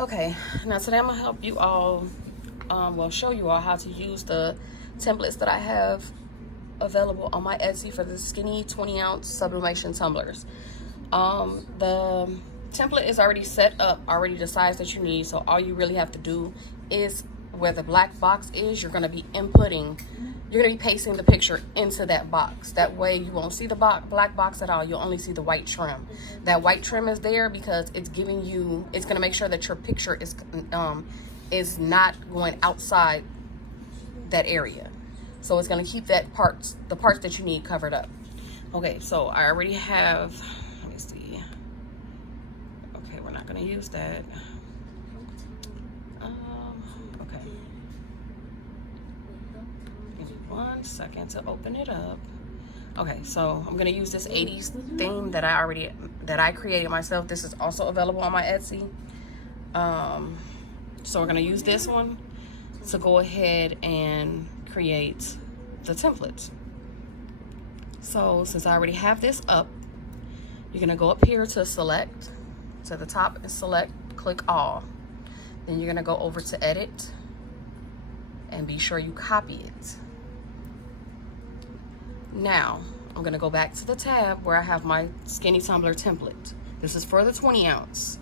Okay, now today I'm gonna help you all, show you all how to use the templates that I have available on my Etsy for the skinny 20-ounce sublimation tumblers. The template is already set up, already the size that you need, so all you really have to do is where the black box is, you're gonna be pasting the picture into that box. That way you won't see the black box at all. You'll only see the white trim. That white trim is there because it's gonna make sure that your picture is not going outside that area. So it's gonna keep the parts that you need covered up. Okay, so I already have, let me see. Okay, we're not gonna use that. Okay. Give me 1 second to open it up. Okay, so I'm gonna use this 80s theme that I created myself. This is also available on my Etsy. So we're gonna use this one to go ahead and create the templates. So since I already have this up, you're gonna go up here to select, to the top and select, click all. Then you're gonna go over to edit and be sure you copy it. Now, I'm gonna go back to the tab where I have my skinny tumbler template. This is for the 20-ounce.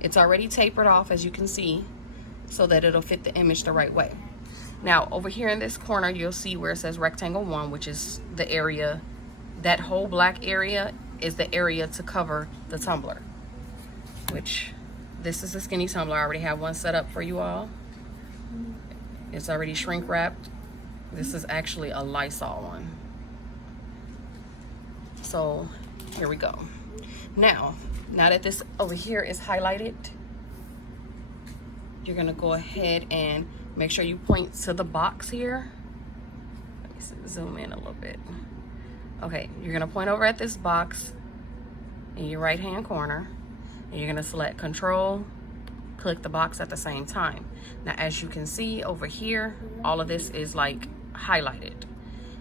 It's already tapered off, as you can see, so that it'll fit the image the right way. Now, over here in this corner, you'll see where it says rectangle 1, which is the area, that whole black area is the area to cover the tumbler, which this is the skinny tumbler. I already have one set up for you all. It's already shrink wrapped. This is actually a Lysol one. So here we go. Now that this over here is highlighted, you're gonna go ahead and make sure you point to the box here. Let me zoom in a little bit. Okay, you're gonna point over at this box in your right hand corner, and you're gonna select Control, click the box at the same time. Now, as you can see over here, all of this is like highlighted.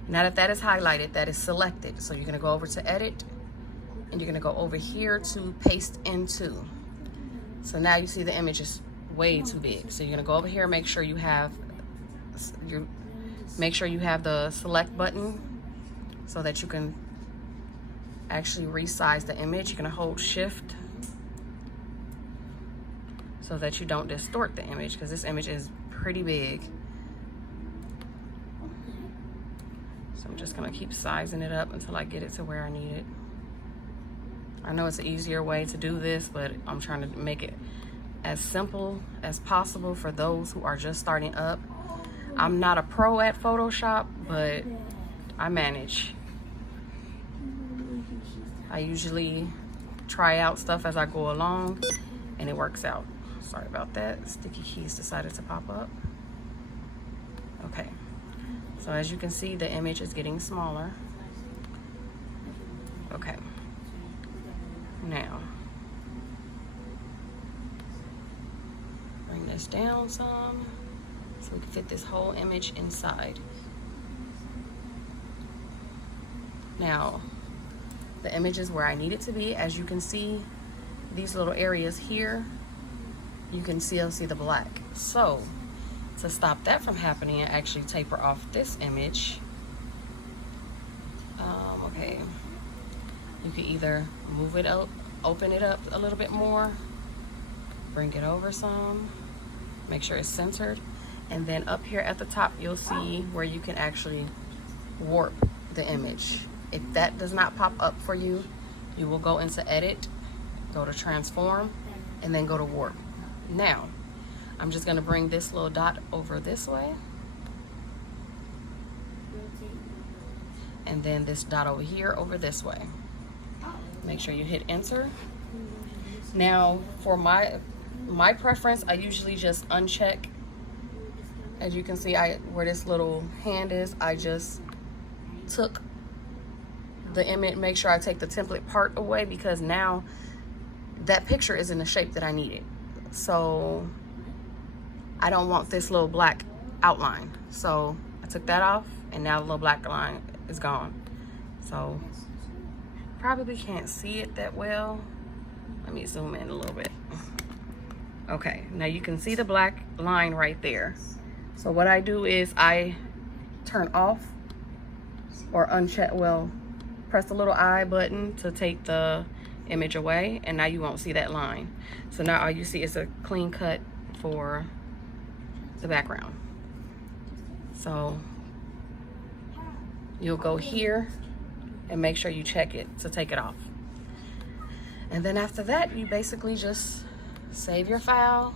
Now that is highlighted, that is selected. So you're gonna go over to edit, and you're gonna go over here to paste into. So now you see the image is way too big. So you're gonna go over here, make sure you have the select button so that you can actually resize the image. You're gonna hold Shift so that you don't distort the image, because this image is pretty big. So I'm just gonna keep sizing it up until I get it to where I need it. I know it's an easier way to do this, but I'm trying to make it as simple as possible for those who are just starting up. I'm not a pro at Photoshop, but I manage. I usually try out stuff as I go along, and it works out. Sorry about that. Sticky keys decided to pop up. Okay. So as you can see, the image is getting smaller. Okay. Now, bring this down some so we can fit this whole image inside. Now, the image is where I need it to be. As you can see, these little areas here, you can still see the black. So, to stop that from happening and actually taper off this image, okay, you can either move it up, open it up a little bit more, bring it over some, make sure it's centered, and then up here at the top, you'll see where you can actually warp the image. If that does not pop up for you, you will go into Edit, go to Transform, and then go to Warp. Now, I'm just gonna bring this little dot over this way, and then this dot over here over this way. Make sure you hit Enter. Now, for my preference, I usually just uncheck. As you can see, where this little hand is, I just took the image, make sure I take the template part away, because now that picture is in the shape that I need it. So I don't want this little black outline. So I took that off, and now the little black line is gone. So probably can't see it that well. Let me zoom in a little bit. Okay, now you can see the black line right there. So what I do is I turn off or uncheck, well, press the little I button to take the image away, and now you won't see that line. So now all you see is a clean cut for the background. So you'll go here and make sure you check it to take it off. And then after that, you basically just save your file.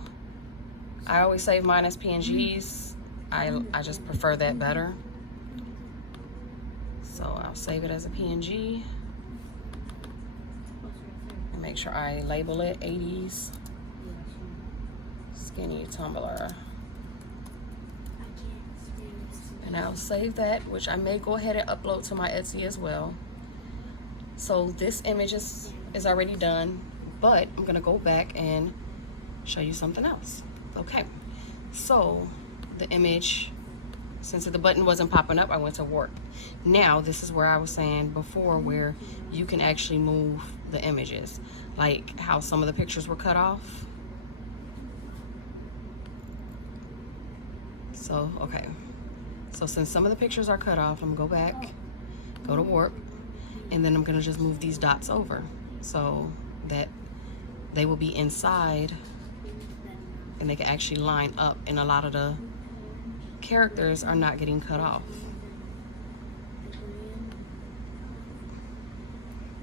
I always save mine as PNGs. I just prefer that better. So I'll save it as a PNG. And make sure I label it 80s Skinny Tumbler. And I'll save that, which I may go ahead and upload to my Etsy as well. So this image is already done, but I'm gonna go back and show you something else. Okay, so the image, since the button wasn't popping up, I went to warp. Now this is where I was saying before, where you can actually move the images, like how some of the pictures were cut off. So okay, so since some of the pictures are cut off, I'm gonna go back, go to warp, and then I'm gonna just move these dots over so that they will be inside and they can actually line up, and a lot of the characters are not getting cut off.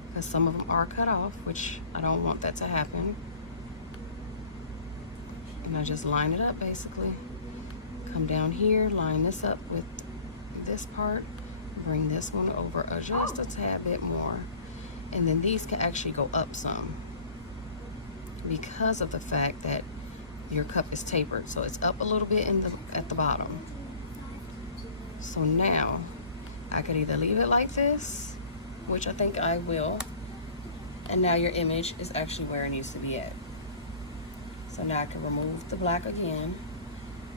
Because some of them are cut off, which I don't want that to happen. And I just line it up basically. Come down here, line this up with this part, bring this one over just a tad bit more. And then these can actually go up some because of the fact that your cup is tapered, so it's up a little bit at the bottom. So now I could either leave it like this, which I think I will, and now your image is actually where it needs to be at. So now I can remove the black again,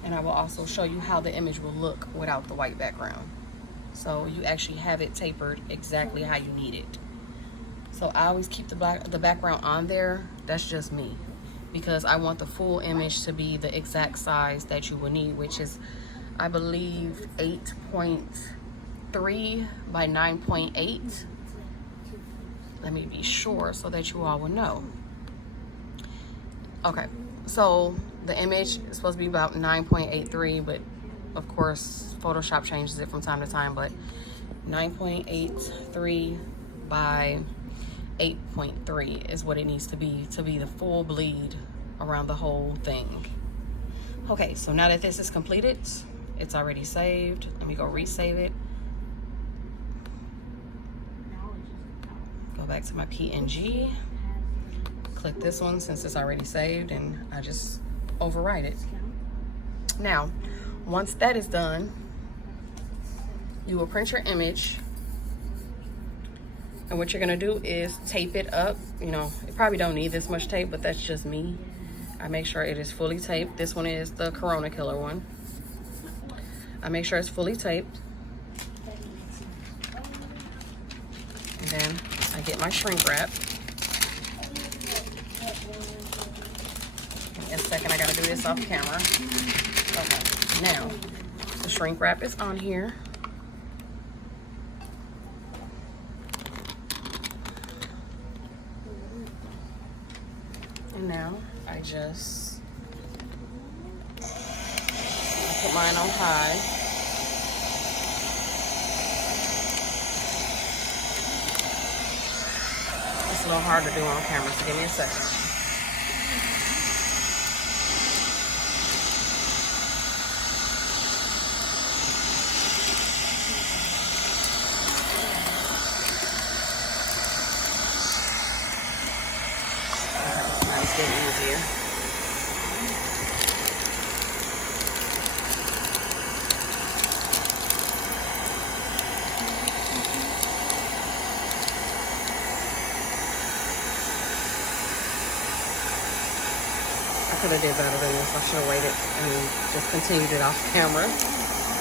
and I will also show you how the image will look without the white background. So you actually have it tapered exactly how you need it. So I always keep the background on there. That's just me, because I want the full image to be the exact size that you will need, which is, I believe, 8.3 by 9.8. Let me be sure so that you all will know. Okay, so the image is supposed to be about 9.83, but of course Photoshop changes it from time to time, but 9.83 by 8.3 is what it needs to be the full bleed around the whole thing. Okay, so now that this is completed, it's already saved. Let me go resave it. Go back to my PNG. Click this one since it's already saved, and I just overwrite it. Now, once that is done, you will print your image. And what you're gonna do is tape it up. You know, you probably don't need this much tape, but that's just me. I make sure it is fully taped. This one is the Corona Killer one. I make sure it's fully taped. And then I get my shrink wrap. In a second, I gotta do this off camera. Okay, now the shrink wrap is on here. And now I just put mine on high. It's a little hard to do on camera, so give me a second. It's getting easier. I could have did better than this. I should have waited and just continued it off camera.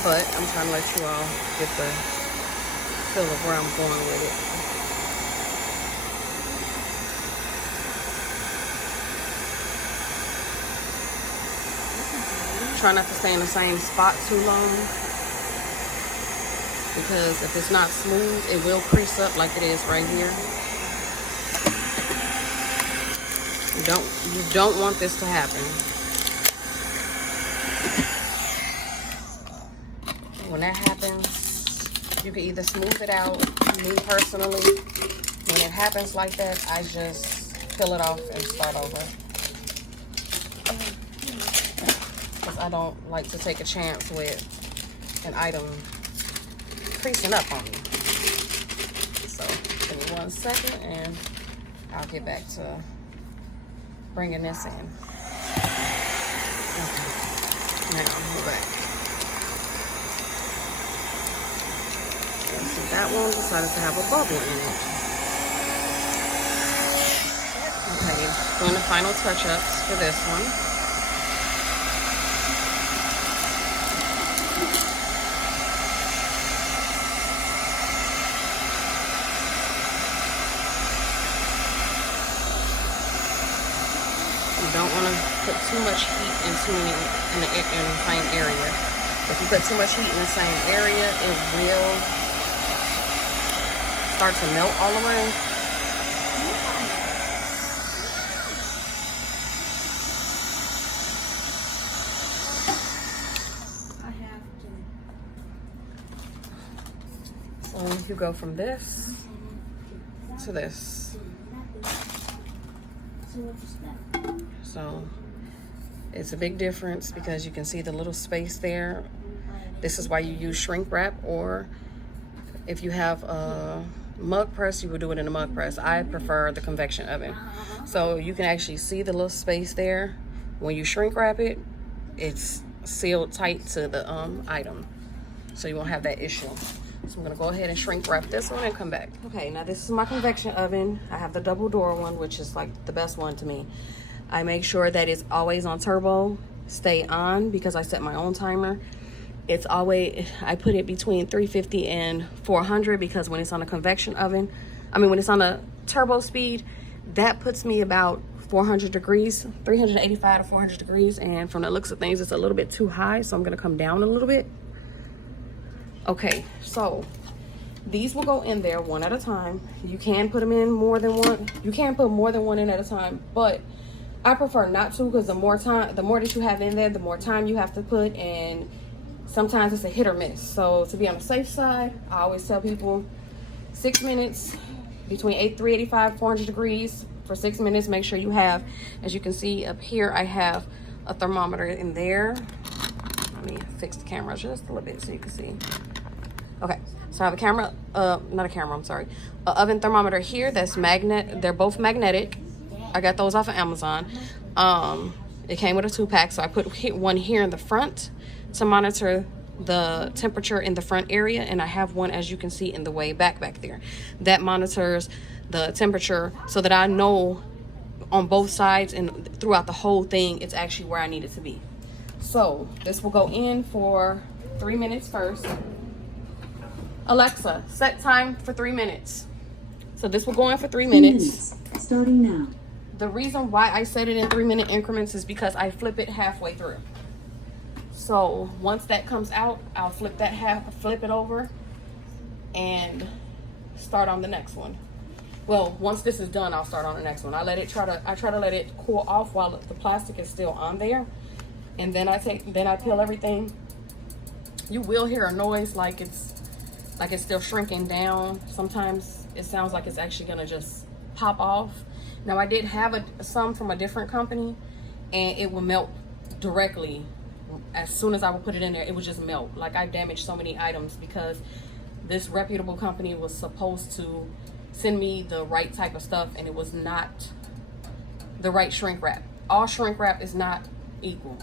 But I'm trying to let you all get the feel of where I'm going with it. try not to stay in the same spot too long, because if it's not smooth, it will crease up like it is right here. You don't want this to happen. When that happens, you can either smooth it out. Me personally, when it happens like that, I just peel it off and start over. Because I don't like to take a chance with an item creasing up on me. So give me 1 second and I'll get back to bringing this in. Okay. Now we're back. So that one decided to have a bubble in it. Okay, doing the final touch-ups for this one. You don't want to put too much heat in the same area. If you put too much heat in the same area, it will start to melt all around. So you go from this to this. So it's a big difference because you can see the little space there. This is why you use shrink wrap, or if you have a mug press, you would do it in a mug press. I prefer the convection oven. So you can actually see the little space there. When you shrink wrap it, it's sealed tight to the item. So you won't have that issue. So I'm gonna go ahead and shrink wrap this one and come back. Okay, now this is my convection oven. I have the double door one, which is like the best one to me. I make sure that it's always on turbo, stay on, because I set my own timer. It's always, I put it between 350 and 400 because when it's on a convection oven, when it's on a turbo speed, that puts me about 400 degrees, 385 to 400 degrees. And from the looks of things, it's a little bit too high. So I'm gonna come down a little bit. Okay, so these will go in there one at a time. You can put them in more than one. You can put more than one in at a time, but I prefer not to, because the more that you have in there, the more time you have to put, and sometimes it's a hit or miss. So to be on the safe side, I always tell people 6 minutes, between 385, 400 degrees for 6 minutes. Make sure you have, as you can see up here, I have a thermometer in there. Let me fix the camera just a little bit so you can see. Okay, so I have a camera, not a camera, I'm sorry. An oven thermometer here that's magnet. They're both magnetic. I got those off of Amazon. It came with a 2-pack, so I put one here in the front to monitor the temperature in the front area, and I have one, as you can see, in the way back there that monitors the temperature so that I know on both sides and throughout the whole thing it's actually where I need it to be. So this will go in for 3 minutes first. Alexa, set time for 3 minutes. So this will go in for 3 minutes. Starting now. The reason why I set it in 3-minute increments is because I flip it halfway through. So once that comes out, I'll flip it over and start on the next one. Well, once this is done, I'll start on the next one. I try to let it cool off while the plastic is still on there. And then I peel everything. You will hear a noise like it's still shrinking down. Sometimes it sounds like it's actually gonna just pop off. Now I did have some from a different company, and it will melt directly. As soon as I would put it in there, it would just melt. Like, I damaged so many items because this reputable company was supposed to send me the right type of stuff, and it was not the right shrink wrap. All shrink wrap is not equal.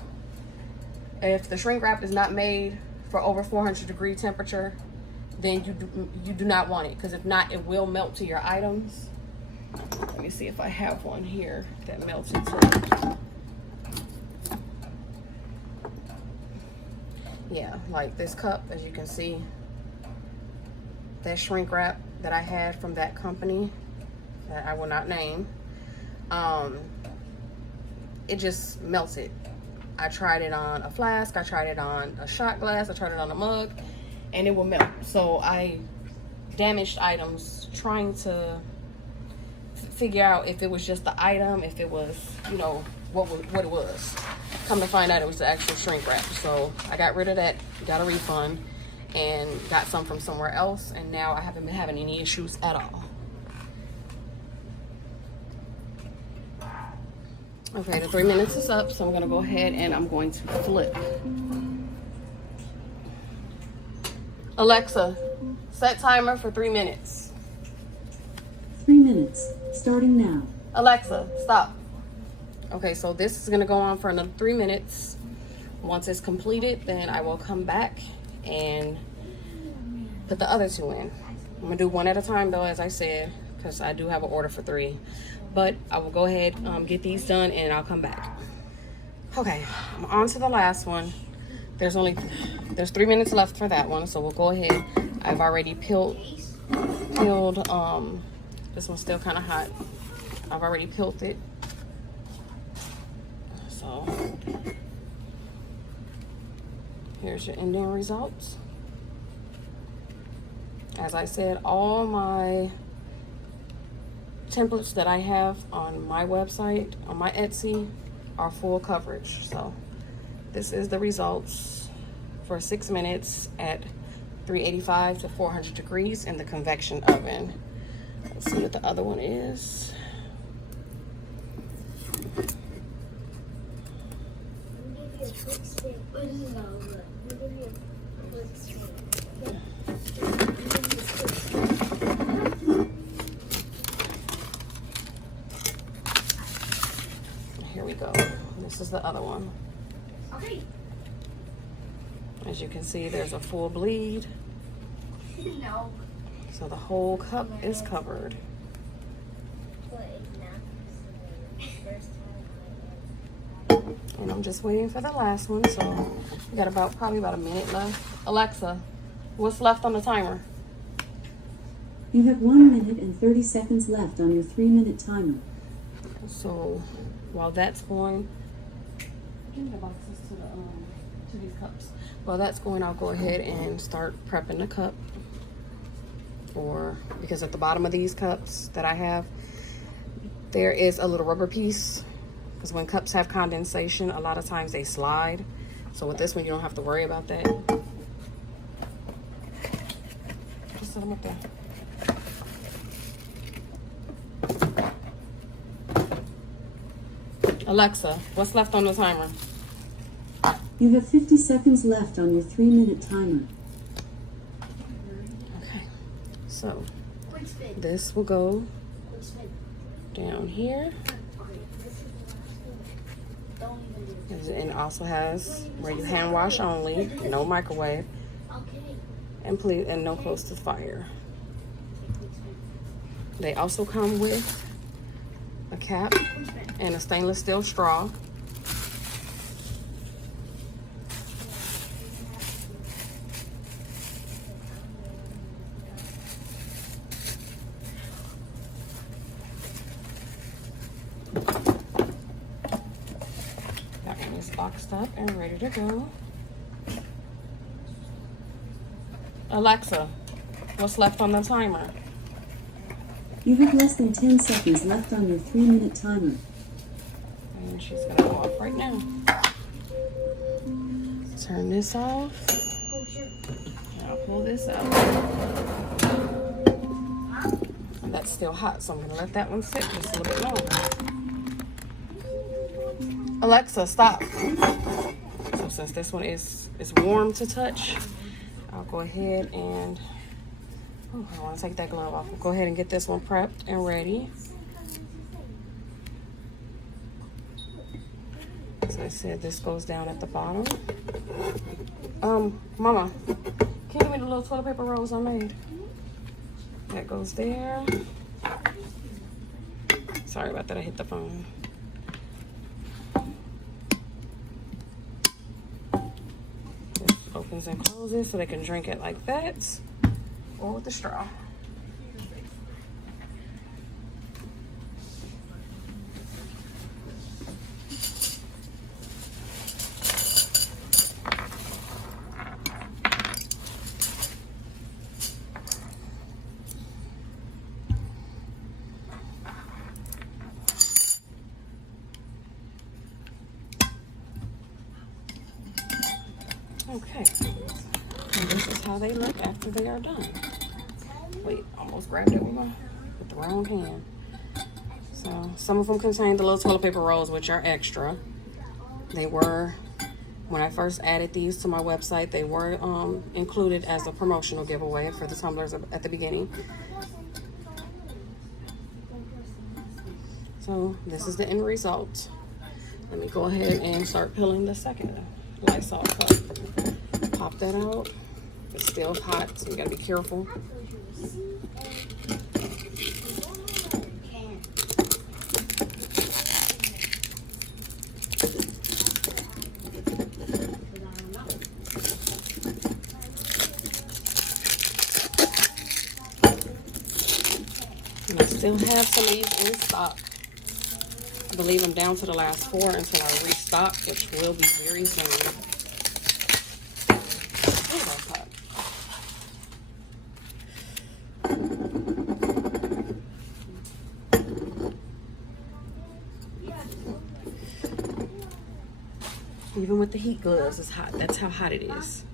If the shrink wrap is not made for over 400 degree temperature, then you do not want it, because if not, it will melt to your items. Let me see if I have one here that melts into. Yeah, like this cup, as you can see, that shrink wrap that I had from that company that I will not name, it just melted. I tried it on a flask, I tried it on a shot glass, I tried it on a mug, and it will melt. So I damaged items trying to figure out if it was just the item, if it was, you know, what it was. Come to find out it was the actual shrink wrap. So I got rid of that, got a refund, and got some from somewhere else, and now I haven't been having any issues at all. Okay, the 3 minutes is up, so I'm gonna go ahead and I'm going to flip. Alexa, set timer for 3 minutes. 3 minutes, starting now. Alexa, stop. Okay, so this is gonna go on for another 3 minutes. Once it's completed, then I will come back and put the other 2 in. I'm gonna do one at a time though, as I said, because I do have an order for 3. But I will go ahead, get these done, and I'll come back. Okay, I'm on to the last one. There's 3 minutes left for that one, so we'll go ahead. I've already peeled, this one's still kind of hot. I've already peeled it. So, here's your ending results. As I said, all my templates that I have on my website, on my Etsy, are full coverage. So this is the results for 6 minutes at 385 to 400 degrees in the convection oven. Let's see what the other one is. Here we go. This is the other one. Okay. As you can see, there's a full bleed. No. So the whole cup is covered. And I'm just waiting for the last one. So we got probably about a minute left. Alexa, what's left on the timer? You have 1 minute and 30 seconds left on your 3-minute timer. So while that's going, give me the boxes to these cups. While that's going, I'll go ahead and start prepping the cup. Because at the bottom of these cups that I have, there is a little rubber piece. Because when cups have condensation, a lot of times they slide. So with this one, you don't have to worry about that. Just set them up there. Alexa, what's left on the timer? You have 50 seconds left on your 3-minute timer. Okay, so this will go down here. And it also has where you hand wash only, no microwave, and no close to fire. They also come with a cap and a stainless steel straw. That one is boxed up and ready to go. Alexa, what's left on the timer? You have less than 10 seconds left on your 3-minute timer. And she's gonna go off right now. Turn this off. And I'll pull this out. And that's still hot, so I'm gonna let that one sit just a little bit longer. Alexa, stop. So since this one is warm to touch, I'll go ahead and I want to take that glove off. We'll go ahead and get this one prepped and ready. As I said, this goes down at the bottom. Mama, can you give me the little toilet paper rolls I made? That goes there. Sorry about that, I hit the phone. This opens and closes so they can drink it like that, or with the straw. Okay, and this is how they look after they are done. Wait, almost grabbed it with the wrong hand. So some of them contain the little toilet paper rolls, which are extra. They were, when I first added these to my website, they were included as a promotional giveaway for the tumblers at the beginning. So this is the end result. Let me go ahead and start peeling the second Lysol cup. Pop that out. It's still hot, so you gotta be careful. And I still have some of these in stock. I believe I'm down to the last 4 until I restock, which will be very soon. Even with the heat gloves, it's hot. That's how hot it is.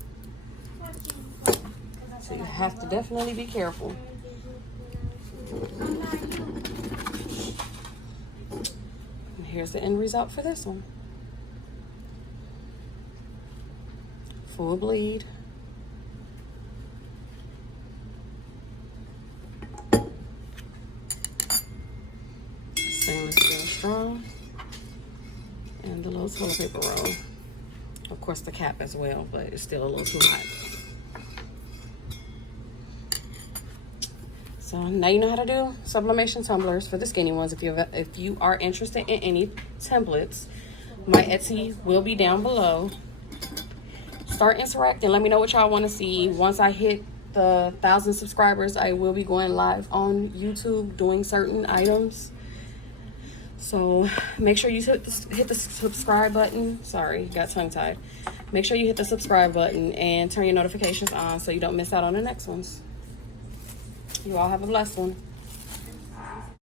So you have to definitely be careful. And here's the end result for this one. Full bleed. Stainless steel straw. And the little toilet paper roll. Of course, the cap as well, but it's still a little too hot. So now you know how to do sublimation tumblers for the skinny ones. If you are interested in any templates, my Etsy will be down below. Start interacting. Let me know what y'all want to see. Once I hit the 1,000 subscribers, I will be going live on YouTube doing certain items. So make sure you hit the subscribe button. Sorry, got tongue-tied. Make sure you hit the subscribe button and turn your notifications on so you don't miss out on the next ones. You all have a blessed one.